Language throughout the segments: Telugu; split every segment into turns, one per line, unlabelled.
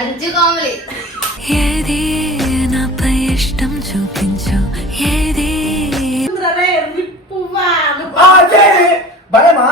అజ్జు కామెడీ
ఏది నాపై ఇష్టం చూపించు. ఏది.
భయమా?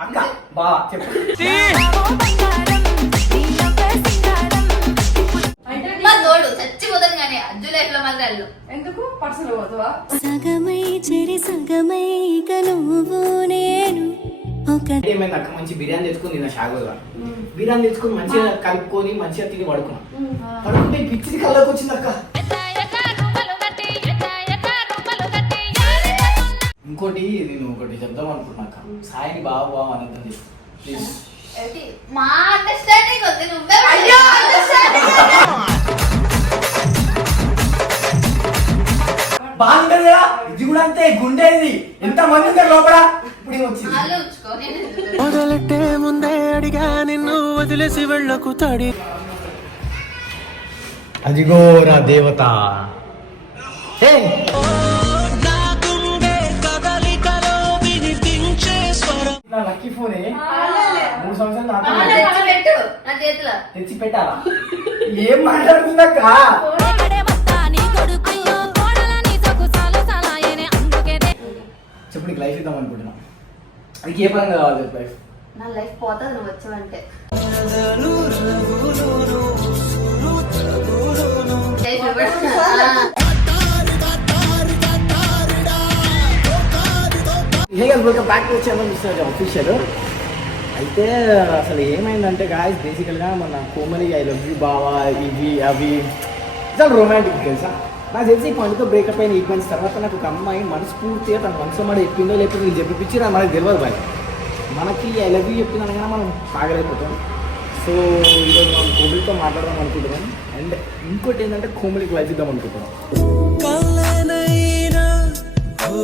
అక్క. బా చెప్పు.
ఎందుకు?
సగమై చెరి సగమై ఇక నువ్వు నేను.
ఏమైంది అక్క? మంచి బిర్యానీ తెచ్చుకుని తిన్న షాగోగా బిర్యానీ తెచ్చుకుని మంచిగా కలుపుకొని మంచిగా తిని పడుకున్నా. పడుకుంటే పిచ్చిది కళ్ళకి వచ్చింది అక్క. ఇంకోటి నేను ఒకటి చెప్దాం అనుకుంటున్నా అక్క. సాయిని బావ బావ అనద్దని ప్లీజ్?
మా అండర్స్టాండింగ్ నువ్వే
బాగుంటది కదా? ఇది కూడా అంతే గుండె ఇది. ఎంత మంది ఉంటారు లోపల?
మొదలెట్టే ముందే అడిగా నిన్ను వదిలేసి వెళ్ళకు తడి.
అదిగో రా దేవత. నా లక్కీ ఫోనే. మూడు సంవత్సరాలు.
తెచ్చి నా
పెట్టాలా? ఏం మాట్లాడుతుందక్క? చెప్పు నీకు లైఫ్ ఇద్దాం అనుకుంటున్నా. నీకు ఏ పరంగా కావాలి లైఫ్
నా లైఫ్ పోతుంది నువ్వు వచ్చావంటే.
Welcome back to channel mister official అయితే అసలు ఏమైందంటే గాయస్ బేసికల్గా మన కోమలి ఐ లవ్ యూ బావా ఇవి అవి. చాలా రొమాంటిక్ తెలుసా? నాకు తెలిసి ఈ పండుగ బ్రేకప్ అయిన ఎయిట్ మంత్స్ తర్వాత నాకు ఒక అమ్మాయి మనస్ఫూర్తిగా తన మనసు మాట చెప్పిందో లేకపోతే నేను చెప్పిపించి మనకి తెలియదు బాయ్ మనకి ఐ లవ్ యూ చెప్పింది అనగానే మనం పాగలేకపోతాం సో ఈరోజు మనం కోమలితో మాట్లాడదాం అనుకుంటున్నాం. అండ్ ఇంకోటి ఏంటంటే కోమలికి లైఫ్ ఇద్దాం అనుకుంటున్నాం.
కలనైనా ఓ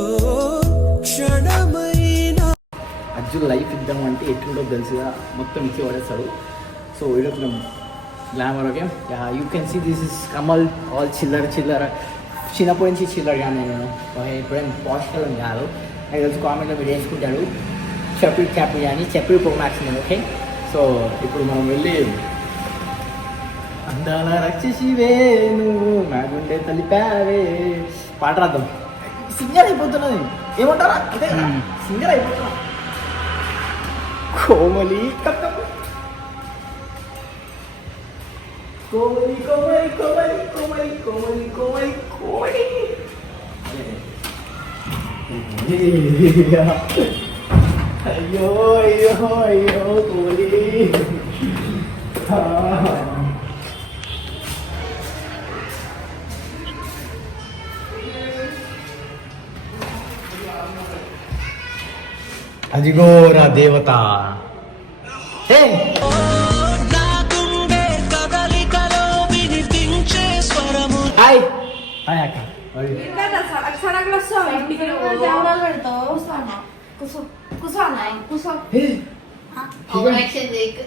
క్షణమైనా.
అజ్జు లైఫ్ ఇద్దాం అంటే ఎట్లుంటో తెలుసుగా. మొత్తం ఇచ్చి పడేస్తాడు. సో ఈరోజు glamour okay you can see this is Kamal all చిల్లర చిల్లర చిన్నప్పటి నుంచి చిల్లర కానీ నేను ఎప్పుడైనా పాజిటివ్ అని కాదు నాకు తెలుసు కామెంట్లో వీడు వేసుకుంటాడు చెప్పి క్యాప్ కానీ చెప్పి ప్రో మ్యాక్స్ ఓకే సో ఇప్పుడు మనం వెళ్ళి అందాల రక్షసివే నువ్వు నా గుండె తలిపావే. పాట రాద్దాం. సింగర్ అయిపోతున్నది. ఏమంటారా? కదా. సింగర్ అయిపోతున్నా. Komali cup cup. Komali Komali Komali Komali Komali Komali Komali అయ్యో అయ్యో అయ్యో కోమలి ఆ. అదిగో రా దేవత హే
చేయకు.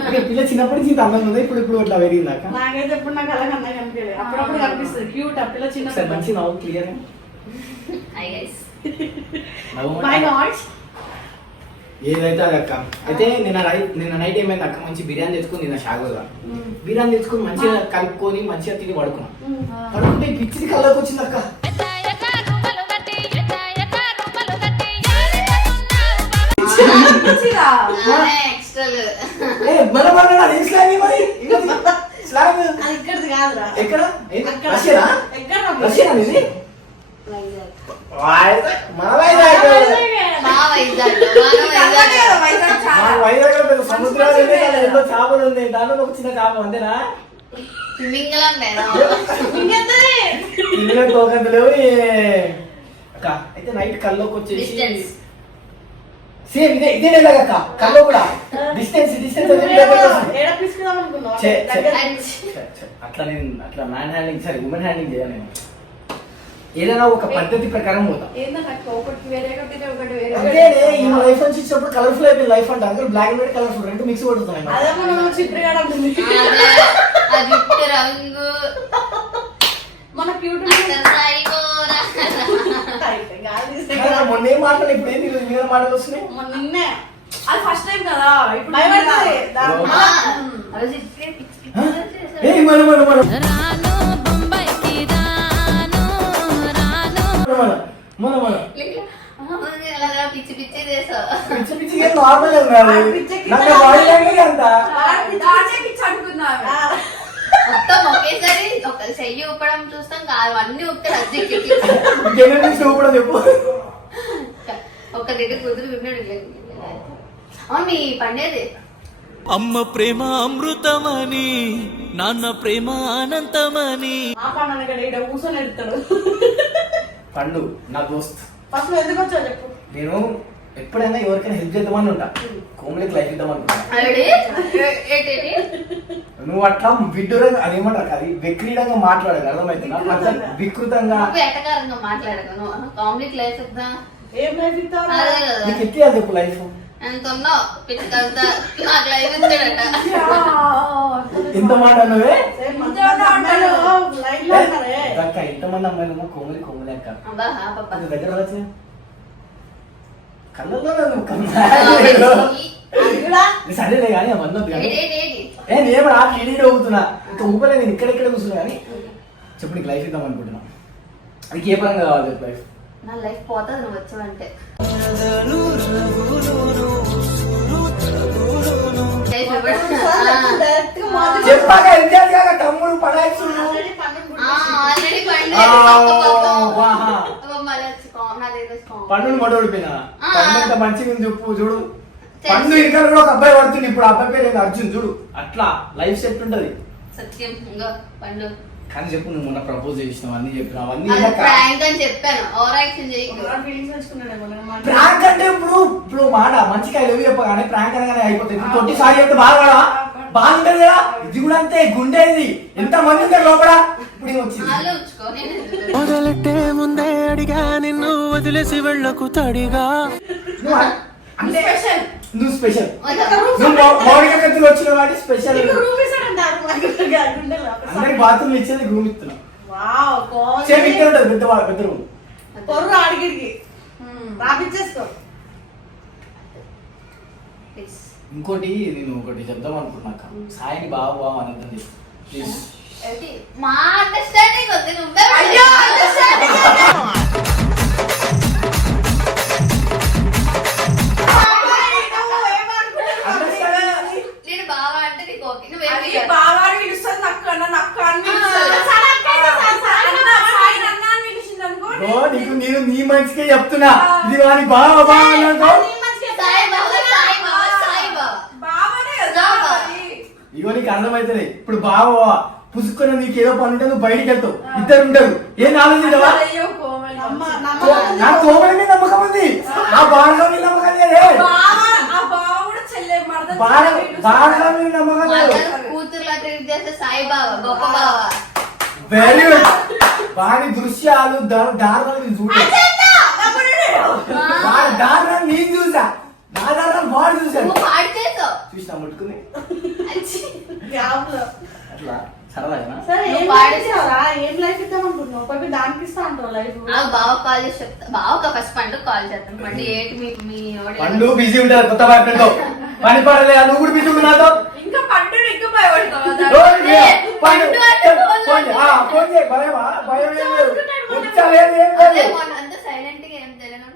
అక్క, పిల్ల చిన్నప్పటి నుంచి అందంగా ఉంది ఇప్పుడు ఇప్పుడు ఇట్లా పెరిగింది అక్క
నాకైతే ఎప్పుడు నాకు అలా కన్నా కనిపించలేదు అప్పుడప్పుడు కనిపిస్తుంది క్యూట్ ఆ పిల్ల చిన్న
మంచి నవ్వు క్లియర్
Hi guys.
ఏదైతే అది అక్క. అయితే నిన్న నైట్ నిన్న నైట్ ఏమైంది అక్క? మంచి బిర్యానీ తెచ్చుకుని నిన్న షాగోగా బిర్యానీ తెచ్చుకుని మంచిగా కలుపుకొని మంచిగా తిని పడుకున్నా. పడుకుంటే పిచ్చిది కళ్ళకి వచ్చింది అక్క. ఎక్కడ? మన వైజాగ్.
మా వైజాగ్ మన వైజాగ్.
మన వైజాగ్ లో పెద్ద సముద్రాలు ఉంది ఎన్నో చేపలు ఉంది దాంట్లో ఒక చిన్న చేప అంతేనా?
తిమింగలం లేదా?
ఇల్లు తోకంత లేవు ఏ- అక్క అయితే నైట్ కల్లోకి వచ్చేసి. సేమ్ ఇదే ఇదే అక్క. కల్లో కూడా. డిస్టెన్స్ డిస్టెన్స్ అట్లా నేను అట్లా మ్యాన్ హ్యాండింగ్ సరే ఉమెన్ హ్యాండింగ్ చేయను నేను. ఏదైనా ఒక పద్ధతి ప్రకారం పోతా.
ఏందన్నా ఒకటి వేరే ఒకటి ఒకటి వేరే
అంతే ఈ లైఫ్ నుంచి ఇచ్చినప్పుడు కలర్ఫుల్ అయిపోయింది లైఫ్ అంటే. అందరూ బ్లాక్ అండ్ వైట్ కలర్ఫుల్ రెండు మిక్స్ కొడుతున్నాయి
రంగు.
మన క్యూట్.
మొన్న ఏం మాటలు ఇప్పుడు ఏంటి మీద మాటలు వస్తున్నాయి.
నిన్నే. అది ఫస్ట్ టైం కదా? ఇప్పుడు భయపడుతుంది.
మన మన మన మన
పిచ్చి పిచ్చి చేసావు
పిచ్చి పిచ్చి ఏం నార్మల్ ఉన్నారు
ఆ పిచ్చికి
నాకు బాడీ లాంగ్వేజ్ అంత.
మొత్తం ఒకేసారి ఒక చెయ్యి ఊపడం చూస్తాం కాదు అన్ని
చెప్పు.
ఒక దగ్గర కుదురు విన్నాడు అవును మీ పండేది
అమ్మ ప్రేమ అమృతమని నాన్న ప్రేమ అనంతమని.
కూర్చొని ఎడతాడు.
పండు నా దోస్త్.
ఫస్ట్ నువ్వు ఎందుకు వచ్చావు చెప్పు.
నేను ఎప్పుడైనా ఎవరికైనా హెల్ప్ చేద్దామని ఉంటా. కోమలికి లైఫ్ ఇద్దాం
ఏంటి
నువ్వు అట్లా విడ్డూరంగా అదేమంటారు అది? విక్రీడంగా మాట్లాడాలి అర్థమవుతుందా అట్లా వికృతంగా.
మాట్లాడను కామెడీ క్లాస్ వద్దా
ఏం లైఫ్
కదా.
నీకు ఎట్లా చెప్పు లైఫ్?
ఎంత ఉన్నావు పిచ్చికంతా నాకు లైవ్ ఇచ్చాడట
ఎంత మాట
ఉన్నారే?
అక్క ఎంతమంది అమ్మాయిలు అక్క. దగ్గర కళ్ళల్లో సరేలే కానీ అవన్నీ వద్దు కానీ.
ఏంటి, ఏంటి, ఏంటి?
ఏ నేను ఆ టీడీ ఊగుతున్నా? ఇంకా ఊపలే నేను ఇక్కడెక్కడ కూర్చున్నా కానీ. చెప్పు నీకు లైఫ్ ఇద్దాం అనుకుంటున్నా. అది ఏ పరంగా కావాలి లైఫ్
నా లైఫ్ పోతుంది నువ్వు వచ్చావంటే.
తమ్ముడు
పండు.
పండు మంచిగా ఉంది చెప్పు చూడు. పండు ఇంకా కూడా ఒక అబ్బాయి పడుతుంది. ఇప్పుడు ఆ అబ్బాయి పేరు? అర్జున్ చూడు. అట్లా లైఫ్ సెట్ ఉంటది.
సత్యం ఇంకో పండు
కానీ చెప్పు నువ్వు మొన్న ప్రపోజ్ చేసినావు అన్ని చెప్పినావు అవన్నీ
అది ప్రాంక్ అని చెప్పాను. ఓవర్ యాక్షన్ చేయకు.
ఫీలింగ్స్ తెచ్చుకున్నాడేమో నేను మాట.
ప్రాంక్ అంటే ఇప్పుడు ఇప్పుడు మాట మంచిగా లేవు చెప్పగానే ప్రాంక్ అనగానే అయిపోతుంది ఇప్పుడు తొట్టి సారి చెప్తే బాగా బాగుంటది కదా? ఇది కూడా అంతే గుండె ఇది. ఎంత మంది ఉంటారు లోపల? ఇప్పుడు వచ్చింది.
మొదలెట్టే ముందే అడిగా నిన్ను వదిలేసి వెళ్ళకు తడిగా.
నువ్వు స్పెషల్? నువ్వు మౌలిక కత్తులు వచ్చిన వాటి స్పెషల్ అందరికి బాత్రూమ్ ఇచ్చేది రూమ్
కోహ్లీ.
సేమ్ ఇక్కడ ఉంటుంది పెద్ద రూమ్
పొర్రు రాపిచ్చేసుకో.
ఇంకోటి నేను ఒకటి చెప్దాం అనుకున్నాక. సాయిని బాగా బాగా అనద్దండి ప్లీజ్
ఏంటి? మా అండర్స్టాండింగ్ వద్దు నువ్వే నీకు
నేను నీ మంచికే చెప్తున్నా. ఇది వాని
కదా.
బావ.
అది.
ఇగో నీకు అర్థమవుతుంది ఇప్పుడు బాగా పుసుకొని నీకు ఏదో పని ఉంటే నువ్వు బయటికి వెళ్తావు. ఇద్దరు ఉంటారు ఏం ఆలోచించవా?
అయ్యో, కోమలి.
మీద నమ్మకం ఉంది. ఆ బాగా మీద నమ్మకం లేదే.
బావ, బావ
బాగా మీద నమ్మకం లేదు. వెరీ గుడ్ వాని దృశ్యాలు దారుణాలు నేను చూడలేదు. వాడి దారుణాలు నేను చూసా. నా దారుణాలు వాడు
చేసావు
చూసినా ముట్టుకుని. అట్లా
పాడు
బిజీ ఉంటారు కొత్త బాయ్ ఫ్రెండ్ పని పడలే నువ్వు కూడా బిజీ ఉన్నావు నాతో.
ఇంకా పండు ఇంకా
పండు,
ఫోన్
చేయి. ఆ, ఫోన్ చేయి. భయమా? భయం ఏం లేదు. ఉచ్చ లేదు, ఏం లేదు.
అంత సైలెంట్గా ఏం తెలియను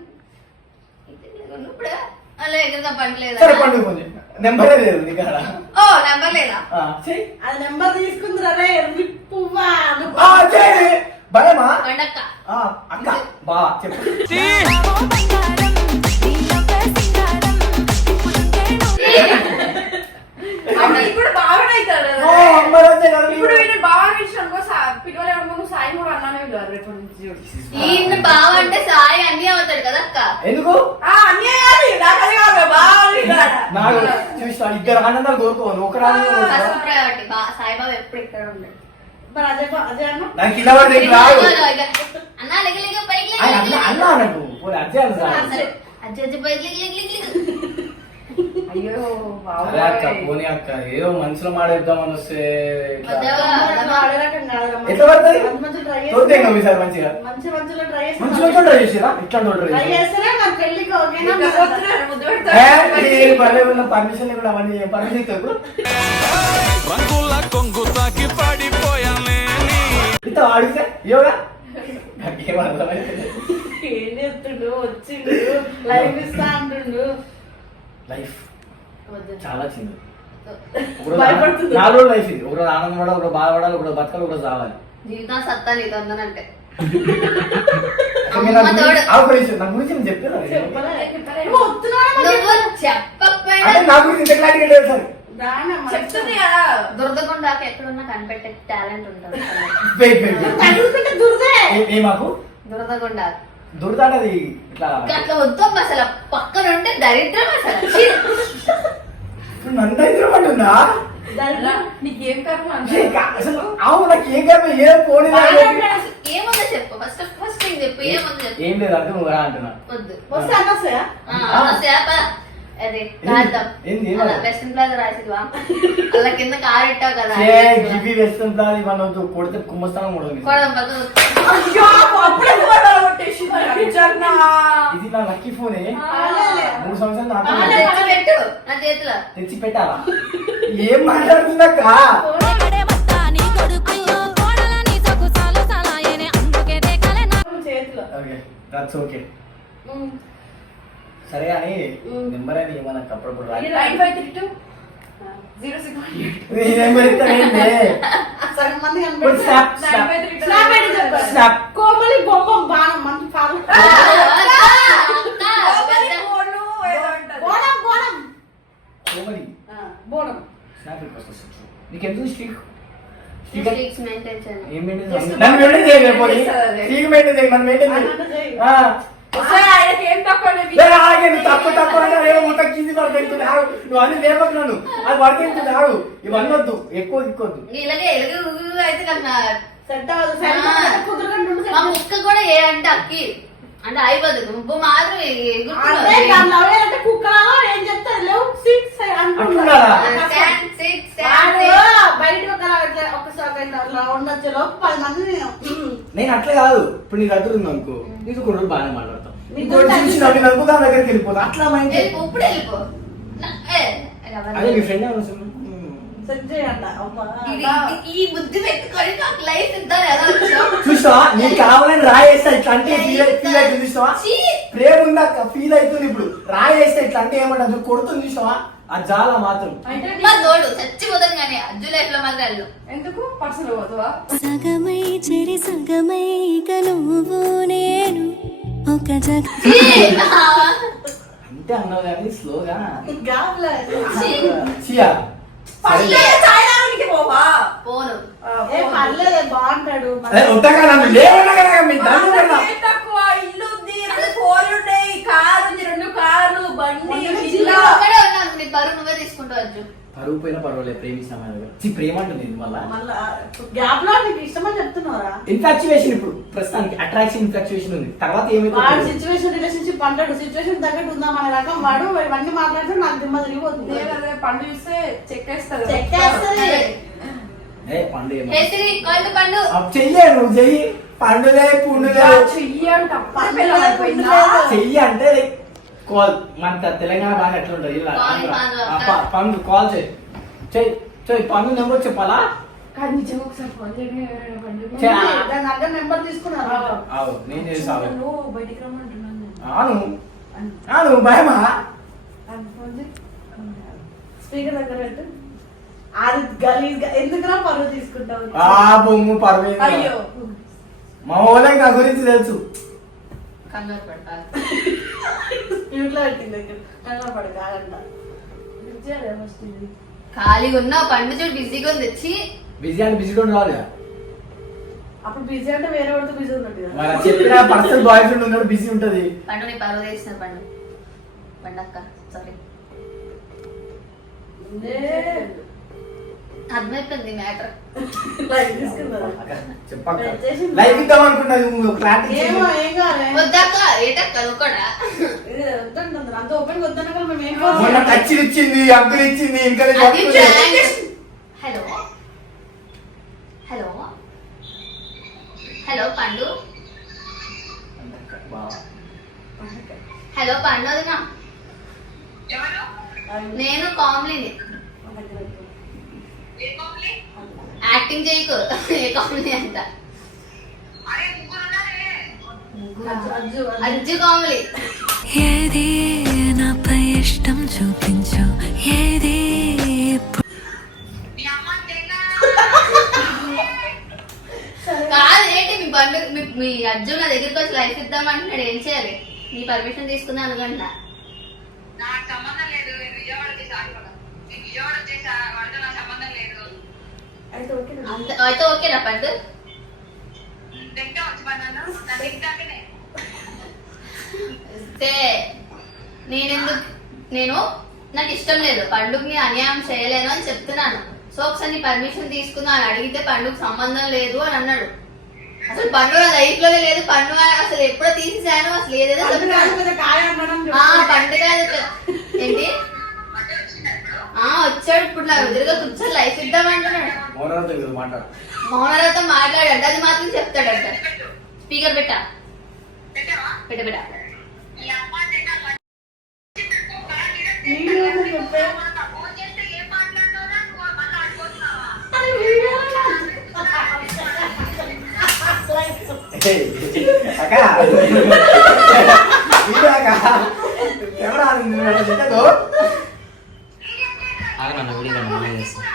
ఇప్పుడు అలా ఎదురుగా పండు లేదా
సరే పండు ఫోన్ చేయి. నెంబరే లేదు నీ కాడ
ఓ నెంబర్ లేదా
ఆ, చెయ్యి.
అది నెంబర్ తీసుకుందిరా రే పువ్వా
ఆ, చెయ్యి. భయమా
పండక్క
ఆ, అక్క బా చెప్పు
బంగారం నీ నవ్వే సింగారం తిప్పుతుంటే నువ్వు
అప్పుడు ఇప్పుడు బావనే అవుతాడు. ఇప్పుడు వీళ్ళు బావ పిలిచిన పిలవలేమనుకో నువ్వు సాయి కూడా అన్నానే పిలవాలి రేపటి నుంచి.
ఈయన బావ అంటే సాయి అన్ని అవుతాడు కదా అక్క.
ఎందుకు?
ఆ, అన్నే కాదు, నాకు అది కాదు.
నాకు చూసిన ఇద్దరు ఆనందాలు కోరుకోను ఒక
ప్రయారిటీ బా సాయిబాబా ఎప్పుడు ఇక్కడ
అన్న?
నాకు కింద పడితే నీకు
అన్నా లెగ లెగ పైకి
అన్న
సరే అజ్జ అజ్జ పైకి
అయ్యో
అదే అక్క. పోనీ అక్క ఏదో మనసులో మాడేద్దామని వస్తే. ఎట్లా? పడుతుంది
చేసి-
ఈసారి మంచిగా?
మంచి మంచిలో చేసి-
మంచి ట్రై చేసిరా చేసిరా? పర్మిషన్ కూడా అవన్నీ పర్మిషన్ ఇస్తావు?
రంగుల కొంగు తాకి పడిపోయానే
అడిగితే? యోగా
ఏం చేస్తుండు? వచ్చిండు. లైవ్ ఇస్తా అంటుండు.
లైఫ్. చాలా చిన్నది. నాలుగు లైఫ్ ఇది ఒకరోజు ఆనందం పడాలి ఒకరోజు బాధపడాలి ఒకరోజు బతకాలి ఒకరోజు రావాలి.
జీవితం సత్తా నీతో ఉందనంటే.
నా గురించి- నేను.
చెప్పకపోయినా
అంటే నా గురించి ఇంత క్లారిటీ లేదు సార్.
రానా, మన
చెప్తుంది కదా.
దురదగుండాక ఎక్కడున్నా కనిపెట్టే టాలెంట్ ఉంటుంది.
దురదే.
అట్లా వద్దు అసలు. పక్కన ఉంటే దరిద్రం అసలు.
నన్ను
అలా, నీకేం కర్మ అంట?
ఏ కా- అసలు అవును నాకు ఏం కాదు ఏం పోనీ
ఏముందో చెప్పు. ఫస్ట్ ఫస్ట్ థింగ్ చెప్పు ఏముందో చెప్పు.
ఏం లేదు అంటే నువ్వు రా అంటున్నా.
వద్దు.
వస్తే అన్నొస్తాయా?
ఆ, అలా చేప అది రాద్దాం
ఏంది, ఏం
అలా
రాద్దాం?
వెస్టర్న్ ప్లాజా రాసిద్వా? అలా కింద కారు కదా
గివి కొడితే కుమ్మస్తానం కూడా.
కొడదాం
ఇది నా లక్కీ ఫోనే. మూడు సంవత్సరాలు
పెట్టు నా చేతిలో
తెచ్చి పెట్టాలా ఏం మాట్లాడుతుందక్క దట్స్ ఓకే. సరే అని నెంబర్ అని ఏమన్నా అప్పుడప్పుడు
సగం మంది
ఇప్పుడు
కనిపెట్టారు.
Snap
nine
snap
five three two
snap ID చెప్పారు.
స్నాప్
కోమలి బొమ్మ బాణం మంచి ఫాలో బోనం బోనం
కోమలి
ఆ, బోనం
స్నాప్ రిక్వెస్ట్ వస్తుంది నీకు ఎందుకు స్ట్రీక్
స్ట్రీక్స్ మెయింటైన్ చేయాలి
ఏం మెయింటైన్
Just
చేయాలి నన్ను మెయింటైన్ చేయలేదు పోనీ
చేస్తుంది అది.
స్ట్రీక్ మెయింటైన్ చేయి నన్ను మెయింటైన్ చేయి
అన్నట్టు చేయి.
ఆ.
ఆయనకి ఏం తక్కువ లేదు.
ఏ, ఆగండి తక్కువ తక్కువ అంటే ఏమో మొత్తం కింది పడుతుంది ఆగు నువ్వు అన్ని లేపకు నన్ను. అది పడుతుంది ఆగు ఇవన్నీ వద్దు ఎక్కువ
ఇలాగే అయితే కదా మా ముక్క కూడా ఏ అంటే అక్కి. అంటే అయిపోతుంది ముప్పు మాత్రం
కుక్కలలో ఏం చెప్తారు? లేవు సిక్స్ ఇట్లా ఉండొచ్చు లోపు పది మంది
నేను. అట్లా కాదు. ఇప్పుడు నీ దగ్గర ఉంది అనుకో నీకు కొన్ని రోజులు బాగానే మాట్లాడతాం
నీకు
దాని దగ్గరికి వెళ్ళిపోతా అట్లా మైండ్
ఇప్పుడు వెళ్ళిపో?
అదే మీ ఫ్రెండ్ అవసరం
నాకు
కావాలని రాయేస్తా ఇట్లా అంటే ఫీల్ ఫీల్ అవుతుంది! ప్రేమ ఫీల్ అవుతుంది ఇప్పుడు. రాయేస్తే ఇట్లా అంటే ఏమంటారు కొడుతుంది చూసావా ఆ జాల మాత్రం.
మా
నీ-
తోడు. చచ్చిపోతాను కానీ అజ్జు లైఫ్లో మాత్రం వెళ్ళు.
ఎందుకు? పర్సనల్ పోతావా?
సగమై చెరి సగమై ఇక నువ్వు నేను. ఒక జగ!
అంతే అన్నావు కానీ స్లోగా
గాబులే.
చియా
తీసుకుంటావు
పరువు పోయినా పర్వాలేదు ప్రేమిస్తాం చి ప్రేమ అంటుంది మళ్ళా.
మళ్ళా గ్యాప్లో నీకు ఇష్టమని చెప్తున్నారా
ఇన్ఫాక్చువేషన్ ఇప్పుడు ప్రస్తుతానికి అట్రాక్షన్ ఇన్ఫాక్చువేషన్ ఉంది. తర్వాత
వాడు
ఏమైపోతుంది
సిచ్యువేషన్ రిలేషన్షిప్ అంటాడు సిచ్యువేషన్ తగ్గట్టు ఉందాం అనే రకం? వాడు ఇవన్నీ మాట్లాడితే నాకు దిమ్మ తిరిగిపోతుంది.
నేను అదే పండు చూస్తే చెక్కేస్తారు
చెక్కేస్తది.
ఏ పండు ఏమో. చెయ్యే నువ్వు చెయ్యి. పండులే పుండులే.
అంట. పిల్లలు అయిపోయిందా?
చెయ్యి అంటే కాల్ మన తెలంగాణ బాగా ఎట్లా ఉంటుంది ఇలా
కాల్
ఆంధ్ర.
పండు.
ఆ, ప- పండు కాల్ చేయి. చెయ్యి చెయ్యి పండు నెంబర్ చెప్పాలా? నేను
నువ్వు
ఆను. భయమా.
స్పీకర్ దగ్గర అది గలీజ్ ఎందుకురా పరువు తీసుకుంటావు?
ఆ బొమ్ము
అయ్యో.
మా వాళ్ళకి నా గురించి తెలుసు.
కంగారు పడతా.
మ్యూట్లో పెట్టింది దగ్గర కంగారు పడు కాదంట
ఖాళీగా ఉన్నా పండు చూడు బిజీగా ఉంది వచ్చి
బిజీ అంటే బిజీ ఉండి రాదు కదా
అప్పుడు బిజీ అంటే వేరే వాడితో బిజీ ఉన్నట్టు కదా.
మరి చెప్పిన పర్సనల్ బాయ్ ఫ్రెండ్ ఉన్నాడు బిజీ ఉంటది.
పండు నీ పరువు తీసిన పండు. పండక్క సారీ. అర్థమైపోయింది మ్యాటర్.
లైఫ్ ఇద్దాం నువ్వు క్లారిటీ
ఏమో ఏం కావాలి
వద్దాక ఏటక్క నువ్వు కూడా
వద్దంటున్నారు. అంత ఓపెన్ వద్దనగా మేము ఏం
మొన్న టచ్ ఇచ్చింది అంకుల్ ఇచ్చింది ఇంకా.
Hello? Hello? Hello Pandu? Hello Pandu వదినా. నేను కామ్లీని. యాక్టింగ్ చేయకు. ఏ కామెడీ అంట?
అజ్జు, అజ్జు, అజ్జు.
అజ్జు కామెడీ.
ఏది నాపై ఇష్టం చూపించు ఏది
కాదు? ఏంటి? మీ పండు మీ- మీ అర్జున్ నా దగ్గరికి వచ్చి లైఫ్ ఇద్దామంటున్నాడు ఏం చేయాలి? మీ పర్మిషన్ తీసుకుందా అనుకుంటా
నాకు సంబంధం లేదు. విజయవాడ చేసి నేను విజయవాడ చేసి లేదు
అయితే
ఓకేనా పండు. నేనెందుకు నేను నాకు ఇష్టం లేదు. పండుగని అన్యాయం చేయలేను అని చెప్తున్నాను. సో ఒకసారి పర్మిషన్ తీసుకుందా అని అడిగితే పండుగ సంబంధం లేదు అని అన్నాడు. అసలు పండుగ నా లైఫ్లోనే లేదు పండుగ అసలు ఎప్పుడో తీసేసాను అసలు ఏదేదో పండుగ ఏంటి? ఆ వచ్చాడు ఇప్పుడు నా ఎదురుగా కూర్చొని లైఫ్ ఇద్దామంటున్నాడు
మౌనరాతో కదా మాట్లాడు.
మౌనరాతో మాట్లాడంట అది మాత్రం చెప్తాడంట. స్పీకర్ పెట్టా?
పెట్టావా?
పెట్ట పెట్ట.
అమ్మ
ಸರ್